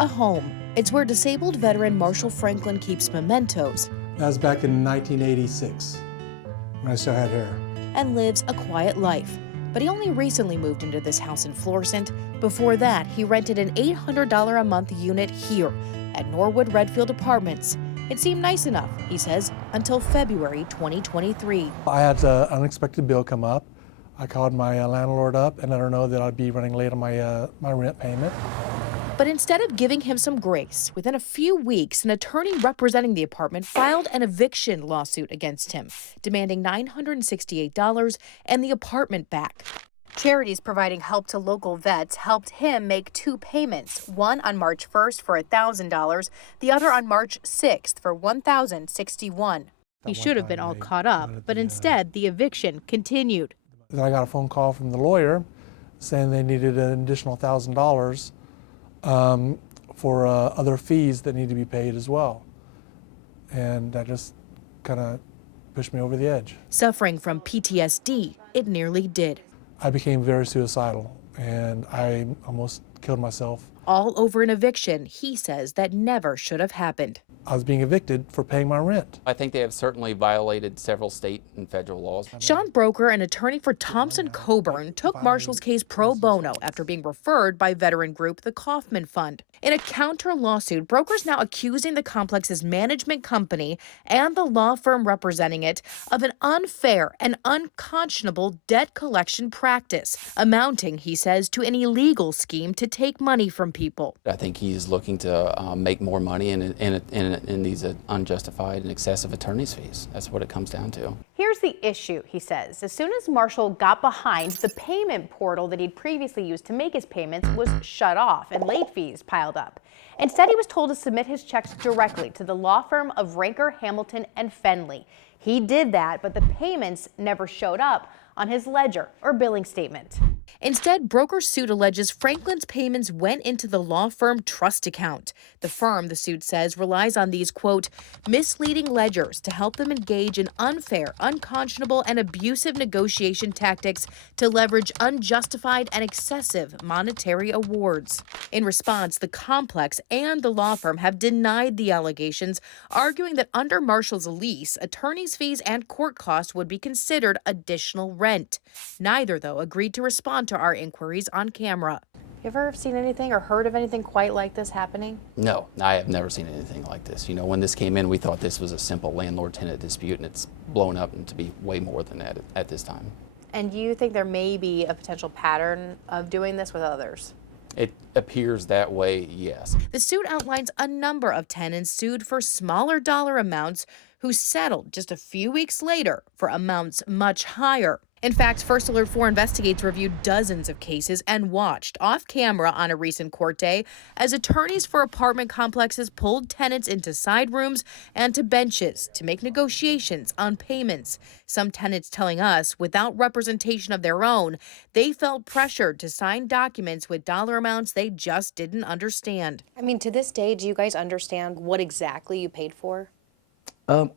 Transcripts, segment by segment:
A home. It's where disabled veteran Marshall Franklin keeps mementos. That was back in 1986, when I still had hair. And lives a quiet life. But he only recently moved into this house in Florissant. Before that, he rented an $800 a month unit here at Norwood Redfield Apartments. It seemed nice enough, he says, until February 2023. I had an unexpected bill come up. I called my landlord up and let her know that I'd be running late on my rent payment. But instead of giving him some grace, within a few weeks, an attorney representing the apartment filed an eviction lawsuit against him, demanding $968 and the apartment back. Charities providing help to local vets helped him make two payments, one on March 1st for $1,000, the other on March 6th for $1,061. He should have been all caught up, but instead the eviction continued. Then I got a phone call from the lawyer saying they needed an additional $1,000 for other fees that need to be paid as well. And that just kind of pushed me over the edge. Suffering from PTSD, it nearly did. I became very suicidal and I almost killed myself. All over an eviction, he says, that never should have happened. I was being evicted for paying my rent. I think they have certainly violated several state and federal laws. Sean Broker, an attorney for Thompson Coburn, took Marshall's case pro bono after being referred by veteran group the Kaufman Fund. In a counter lawsuit, Broker's now accusing the complex's management company and the law firm representing it of an unfair and unconscionable debt collection practice, amounting, he says, to an illegal scheme to take money from people. I think he's looking to make more money in these unjustified and excessive attorney's fees. That's what it comes down to. Here's the issue, he says. As soon as Marshall got behind, the payment portal that he'd previously used to make his payments was shut off and late fees piled up. Instead, he was told to submit his checks directly to the law firm of Ranker, Hamilton, and Fenley. He did that, but the payments never showed up on his ledger or billing statement. Instead, Broker's suit alleges Franklin's payments went into the law firm trust account. The firm, the suit says, relies on these, quote, misleading ledgers to help them engage in unfair, unconscionable, and abusive negotiation tactics to leverage unjustified and excessive monetary awards. In response, the complex and the law firm have denied the allegations, arguing that under Marshall's lease, attorney's fees and court costs would be considered additional rent. Neither, though, agreed to respond to our inquiries on camera. You ever seen anything or heard of anything quite like this happening? No, I have never seen anything like this. You know, when this came in, we thought this was a simple landlord-tenant dispute, and it's blown up to be way more than that at this time. And you think there may be a potential pattern of doing this with others? It appears that way, yes. The suit outlines a number of tenants sued for smaller dollar amounts who settled just a few weeks later for amounts much higher. In fact, First Alert 4 Investigates reviewed dozens of cases and watched off camera on a recent court day as attorneys for apartment complexes pulled tenants into side rooms and to benches to make negotiations on payments. Some tenants telling us, without representation of their own, they felt pressured to sign documents with dollar amounts they just didn't understand. I mean, to this day, do you guys understand what exactly you paid for?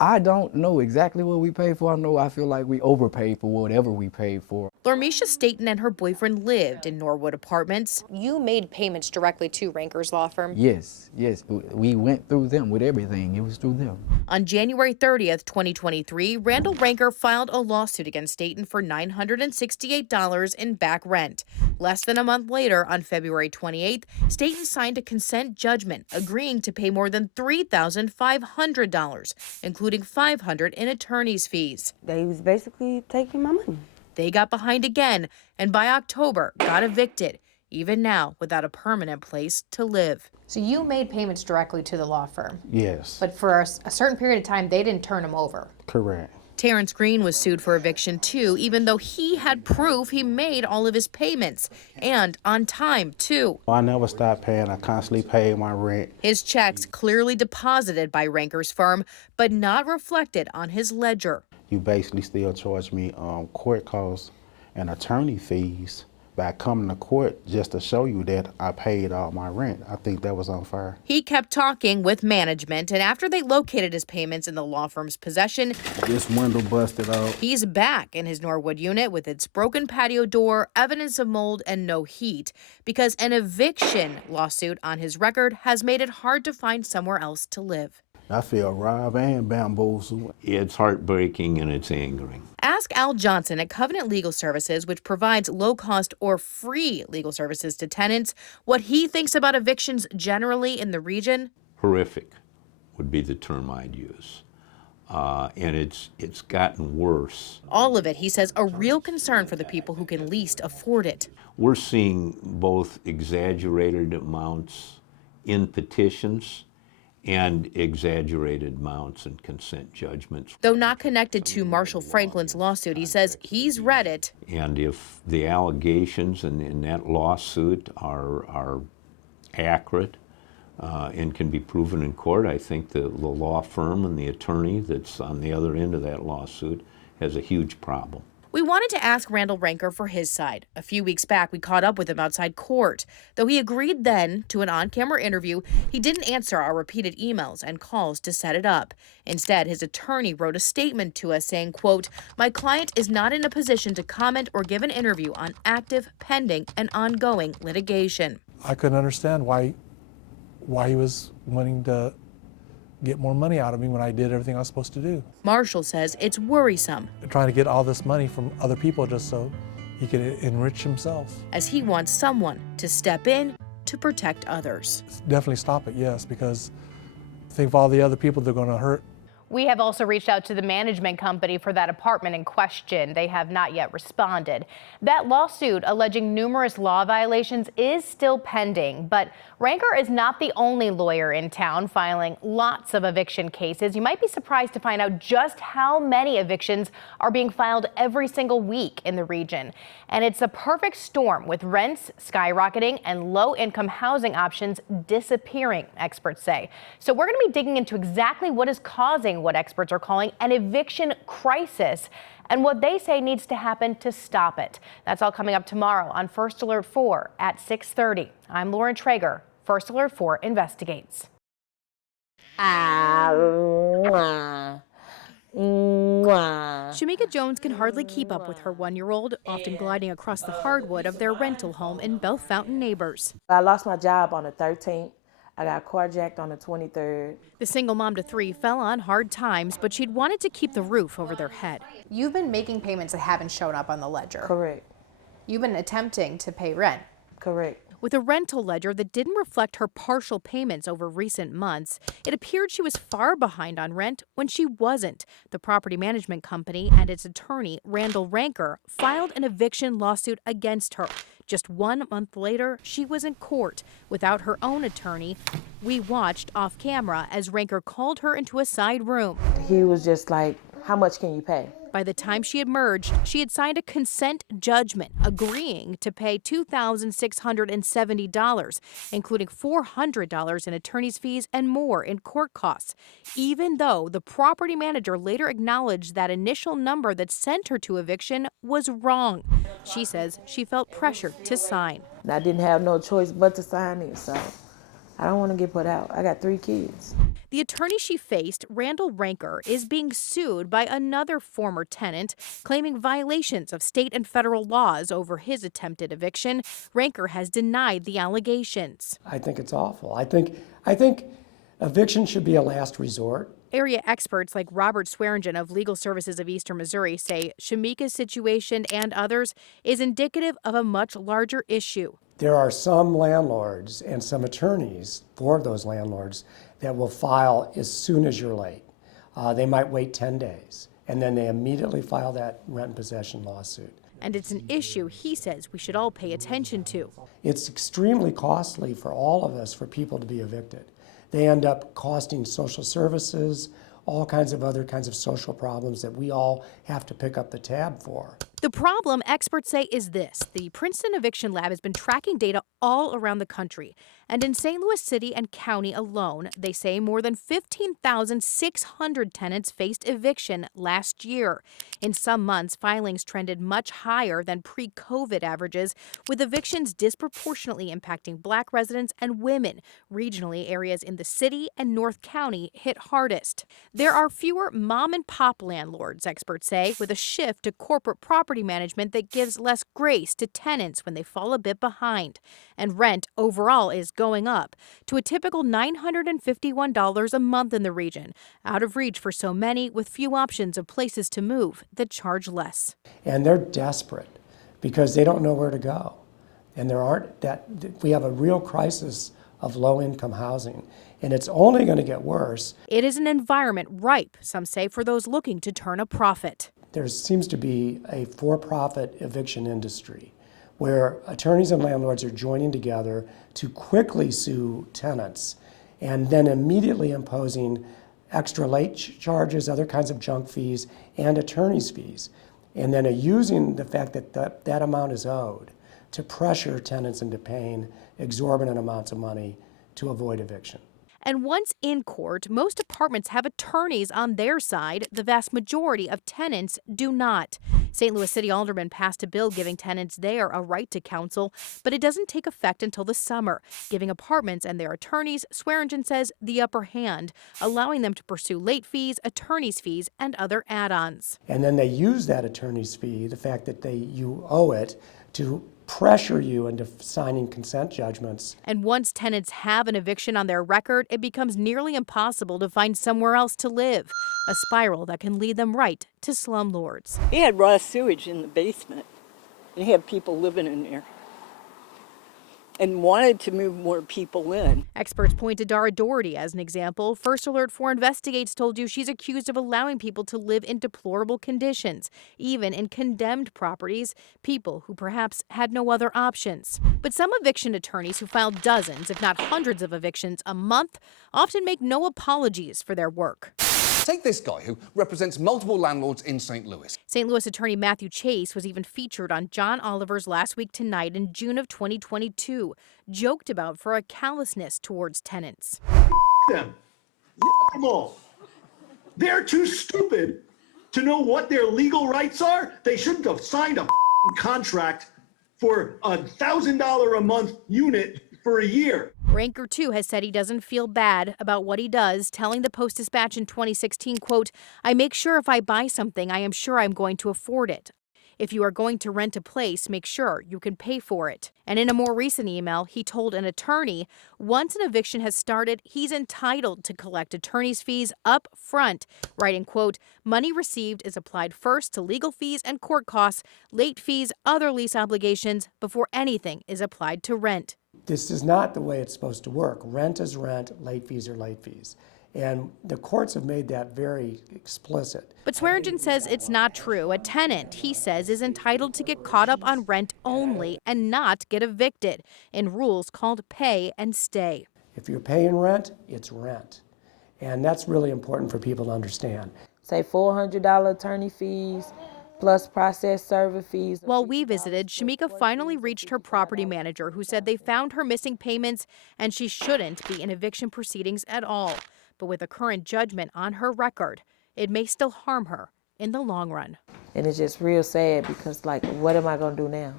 I don't know exactly what we paid for. I feel like we overpaid for whatever we paid for. Lormisha Staten and her boyfriend lived in Norwood Apartments. You made payments directly to Ranker's law firm? Yes. We went through them with everything. It was through them. On January 30th, 2023, Randall Ranker filed a lawsuit against Staten for $968 in back rent. Less than a month later, on February 28th, Staten signed a consent judgment agreeing to pay more than $3,500, including $500 in attorney's fees. They was basically taking my money. They got behind again, and by October, got evicted, even now without a permanent place to live. So you made payments directly to the law firm? Yes. But for a certain period of time, they didn't turn them over? Correct. Terrence Green was sued for eviction too, even though he had proof he made all of his payments, and on time too. I never stopped paying. I constantly paid my rent. His checks clearly deposited by Ranker's firm, but not reflected on his ledger. You basically still charge me court costs and attorney fees by coming to court just to show you that I paid all my rent. I think that was unfair. He kept talking with management, and after they located his payments in the law firm's possession, This window busted out. he's back in his Norwood unit with its broken patio door, evidence of mold, and no heat, because an eviction lawsuit on his record has made it hard to find somewhere else to live. I feel robbed and bamboozled. It's heartbreaking and it's angering. Ask Al Johnson at Covenant Legal Services, which provides low-cost or free legal services to tenants, what he thinks about evictions generally in the region. Horrific would be the term I'd use. And it's gotten worse. All of it, he says, a real concern for the people who can least afford it. We're seeing both exaggerated amounts in petitions and exaggerated amounts in consent judgments. Though not connected to Marshall Franklin's lawsuit, he says he's read it. And if the allegations in that lawsuit are accurate and can be proven in court, I think the law firm and the attorney that's on the other end of that lawsuit has a huge problem. We wanted to ask Randall Ranker for his side. A few weeks back, we caught up with him outside court. Though he agreed then to an on-camera interview, he didn't answer our repeated emails and calls to set it up. Instead, his attorney wrote a statement to us saying, quote, "My client is not in a position to comment or give an interview on active, pending, and ongoing litigation." I couldn't understand why he was wanting to get more money out of me when I did everything I was supposed to do. Marshall says it's worrisome, Trying to get all this money from other people just so he could enrich himself. as he wants someone to step in to protect others. Definitely stop it, yes, because think of all the other people they're going to hurt. We have also reached out to the management company for that apartment in question. They have not yet responded. That lawsuit alleging numerous law violations is still pending, but Ranker is not the only lawyer in town filing lots of eviction cases. You might be surprised to find out just how many evictions are being filed every single week in the region. And it's a perfect storm with rents skyrocketing and low-income housing options disappearing, experts say. So we're going to be digging into exactly what is causing what experts are calling an eviction crisis and what they say needs to happen to stop it. That's all coming up tomorrow on First Alert 4 at 6:30. I'm Lauren Traeger. First Alert 4 investigates. Shamika Jones can hardly keep up with her one-year-old, often gliding across the hardwood of their rental home in Bell Fountain Neighbors. I lost my job on the 13th. I got carjacked on the 23rd. The single mom to three fell on hard times, but she'd wanted to keep the roof over their head. You've been making payments that haven't shown up on the ledger. Correct. You've been attempting to pay rent. Correct. With a rental ledger that didn't reflect her partial payments over recent months, it appeared she was far behind on rent when she wasn't. The property management company and its attorney, Randall Ranker, filed an eviction lawsuit against her. Just 1 month later, she was in court without her own attorney. We watched off camera as Ranker called her into a side room. He was just like, "How much can you pay?" By the time she emerged, she had signed a consent judgment agreeing to pay $2,670, including $400 in attorney's fees and more in court costs, even though the property manager later acknowledged that initial number that sent her to eviction was wrong. She says she felt pressured to sign. And I didn't have no choice but to sign it, so I don't want to get put out. I got 3 kids. The attorney she faced, Randall Ranker, is being sued by another former tenant, claiming violations of state and federal laws over his attempted eviction. Ranker has denied the allegations. I think it's awful. I think eviction should be a last resort. Area experts like Robert Swearingen of Legal Services of Eastern Missouri say Shamika's situation and others is indicative of a much larger issue. There are some landlords and some attorneys for those landlords that will file as soon as you're late. They might wait 10 days, and then they immediately file that rent and possession lawsuit. And it's an issue he says we should all pay attention to. It's extremely costly for all of us for people to be evicted. They end up costing social services, all kinds of other kinds of social problems that we all have to pick up the tab for. The problem, experts say, is this. The Princeton Eviction Lab has been tracking data all around the country. And in St. Louis City and County alone, they say more than 15,600 tenants faced eviction last year. In some months, filings trended much higher than pre-COVID averages, with evictions disproportionately impacting Black residents and women. Regionally, areas in the city and North County hit hardest. There are fewer mom-and-pop landlords, experts say, with a shift to corporate property management that gives less grace to tenants when they fall a bit behind. And rent overall is going up to a typical $951 a month in the region, out of reach for so many with few options of places to move that charge less. And they're desperate because they don't know where to go. And we have a real crisis of low-income housing, and it's only going to get worse. It is an environment ripe, some say, for those looking to turn a profit. There seems to be a for-profit eviction industry where attorneys and landlords are joining together to quickly sue tenants and then immediately imposing extra late charges, other kinds of junk fees, and attorney's fees, and then using the fact that that amount is owed to pressure tenants into paying exorbitant amounts of money to avoid eviction. And once in court, most apartments have attorneys on their side. The vast majority of tenants do not. St. Louis City aldermen passed a bill giving tenants there a right to counsel, but it doesn't take effect until the summer, giving apartments and their attorneys, Swearingen says, the upper hand, allowing them to pursue late fees, attorney's fees, and other add-ons. And then they use that attorney's fee, the fact that you owe it, to pressure you into signing consent judgments. And once tenants have an eviction on their record, it becomes nearly impossible to find somewhere else to live, a spiral that can lead them right to slumlords. He had raw sewage in the basement, and he had people living in there and wanted to move more people in. Experts point to Dara Doherty as an example. First Alert 4 Investigates told you she's accused of allowing people to live in deplorable conditions, even in condemned properties, people who perhaps had no other options. But some eviction attorneys who file dozens, if not hundreds of evictions a month, often make no apologies for their work. Take this guy who represents multiple landlords in St. Louis. St. Louis attorney Matthew Chase was even featured on John Oliver's Last Week Tonight in June of 2022, joked about for a callousness towards tenants. Them. Them all. They're too stupid to know what their legal rights are. They shouldn't have signed a contract for a $1,000 a month unit for a year. Ranker, too, has said he doesn't feel bad about what he does, telling the Post-Dispatch in 2016, quote, "I make sure if I buy something, I am sure I'm going to afford it. If you are going to rent a place, make sure you can pay for it." And in a more recent email, he told an attorney, once an eviction has started, he's entitled to collect attorney's fees up front, writing, quote, "Money received is applied first to legal fees and court costs, late fees, other lease obligations, before anything is applied to rent." This is not the way it's supposed to work. Rent is rent, late fees are late fees. And the courts have made that very explicit. But Swearingen says it's not true. A tenant, he says, is entitled to get caught up on rent only and not get evicted in rules called pay and stay. If you're paying rent, it's rent. And that's really important for people to understand. Say $400 attorney fees, plus process server fees. While we visited, Shamika finally reached her property manager, who said they found her missing payments and she shouldn't be in eviction proceedings at all. But with a current judgment on her record, it may still harm her in the long run. And it's just real sad because, like, what am I going to do now?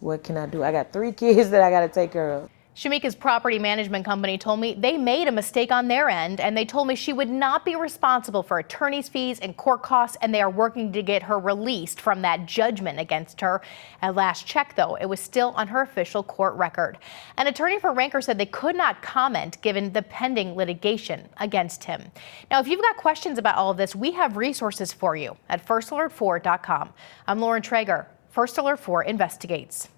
What can I do? I got 3 kids that I got to take care of. Shamika's property management company told me they made a mistake on their end, and they told me she would not be responsible for attorney's fees and court costs, and they are working to get her released from that judgment against her. At last check, though, it was still on her official court record. An attorney for Ranker said they could not comment given the pending litigation against him. Now, if you've got questions about all of this, we have resources for you at FirstAlert4.com. I'm Lauren Traeger. First Alert 4 Investigates.